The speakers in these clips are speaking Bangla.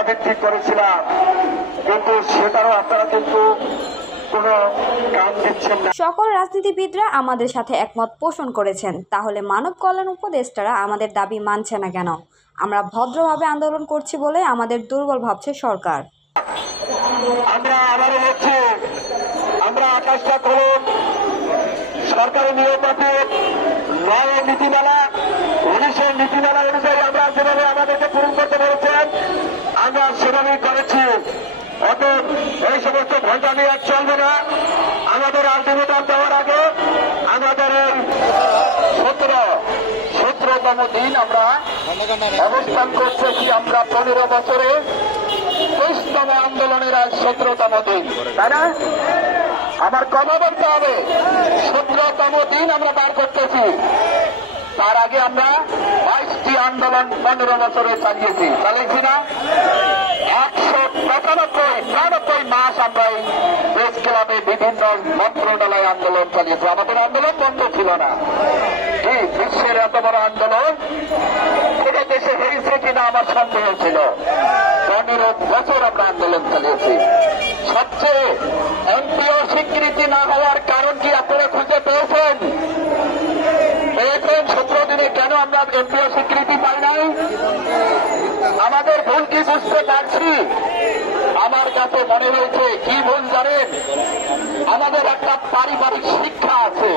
পুনরাবৃত্তি করেছিলাম। কিন্তু সেটারও আপনারা কিন্তু সকল রাজনীতিবিদরা আমাদের সাথে একমত পোষণ করেছেন। তাহলে মানব কল্যাণ উপদেষ্টারা আমাদের দাবি মানছে না কেন? আমরা ভদ্রভাবে আন্দোলন করছি বলে আমাদের দুর্বল ভাবছে সরকার। আমরা আবারও হচ্ছে আমরা আকাশটা করুন সরকারি নয় নীতিমালা উনিশের নীতিমালা অনুযায়ী আমরা যেভাবে আমাদেরকে আমরা করেছি, অতএব এই সমস্ত ঘণ্টা নিয়ে আর চলবে না। আমাদের আলটিমেটাম দেওয়ার আগে আমাদের সতেরো সতেরোতম দিন আমরা অবস্থান করতেছি আমরা পনেরো বছরে তেইশতম আন্দোলনের আজ সতেরোতম দিন। তাই না? আমার কথা বলতে হবে। সতেরোতম দিন আমরা পার করতেছি। তার আগে আমরা বাইশটি আন্দোলন পনেরো বছরে চালিয়েছি। চালিয়েছি না? একশো পঁচানব্বই, নিরানব্বই মাস আমরা এই দেশ ক্লাবে বিভিন্ন মন্ত্রণালয় আন্দোলন চালিয়েছি। আমাদের আন্দোলন বন্ধ ছিল না। কি বিশ্বের এত বড় আন্দোলন এটা দেশে হয়েছে কিনা আমার সন্দেহ ছিল। পনেরো বছর আমরা আন্দোলন চালিয়েছি। সবচেয়ে এমপিও স্বীকৃতি না হওয়ার কারণ কি আপনারা খুঁজে পেয়েছেন পেয়েছেন সতেরো দিনে এমপিও স্বীকৃতি পাই নাই। আমাদের ভুল কি বুঝতে পারছি। আমার কাছে মনে হয়েছে, কি ভুল জানেন? আমাদের একটা পারিবারিক শিক্ষা আছে।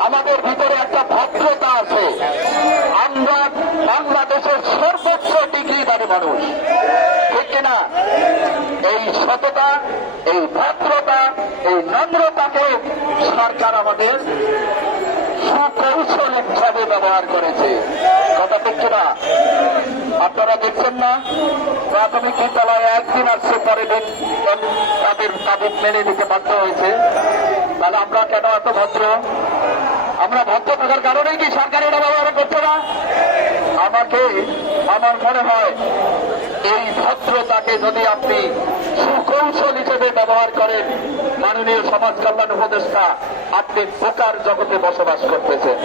আমাদের ভিতরে একটা ভদ্রতা আছে। আমরা বাংলাদেশের সর্বোচ্চ ডিগ্রি ডিগ্রিধারী মানুষ। ঠিক কিনা? এই সততা, এই ভদ্রতা, এই নম্রতাকে সরকার আমাদের ব্যবহার করেছে। কথা দেখছে না? আপনারা দেখছেন না? প্রাথমিক বিদ্যালয়ে একদিন আসছে পরে তাদের তাদের মেনে নিতে বাধ্য হয়েছে। তাহলে আমরা কেন এত ভদ্র? আমরা ভদ্র থাকার কারণেই কি সরকার এটা ব্যবহার করছে না? আমাকে, আমার মনে হয়, এই ভদ্রতাকে যদি আপনি সুকৌশল হিসেবে ব্যবহার করেন, মাননীয় সমাজ কল্যাণ উপদেষ্টা, আপনি বোকার জগতে বসবাস করতেছেন।